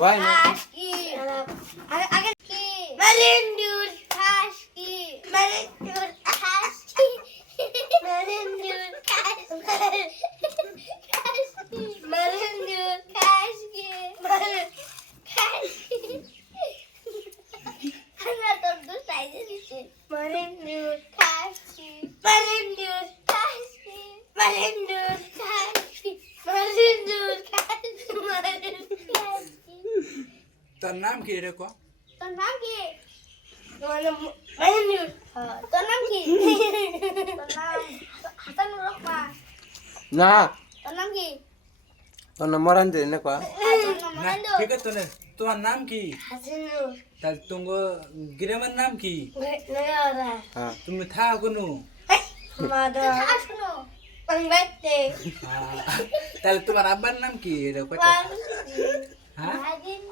ভাই না কি আগে কি মেলিন্ডুর খাস কি মেলিন্ডুর খাস কি মেলিন্ডুর খাস কি মেলিন্ডুর খাস কি খাস কি আমরা তো দু সাইজে দিছি মেলিন্ডুর খাস কি মেলিন্ডুর খাস কি মেলিন্ডুর খাস কি মেলিন্ডুর খাস কি তোর নাম কি রে ক তোর নাম কি? তোর নাম মাইনুর। তোর নাম কি? তোর নাম হাসানুর রহমান। না তোর নাম কি? তোর নম্বর আনতে না কো তোর নাম না মহেন্দ্র। ঠিক আছে তোর তোমার নাম কি হাসানুর। তাহলে তোমার গ্রামের নাম কি নয়রা। হ্যাঁ তুমি থাকো কোনো মাদা। হাসনো। পংবাতে। তাহলে তোমার আব্বার নাম কি রে কত পাং। হ্যাঁ ভাগিন।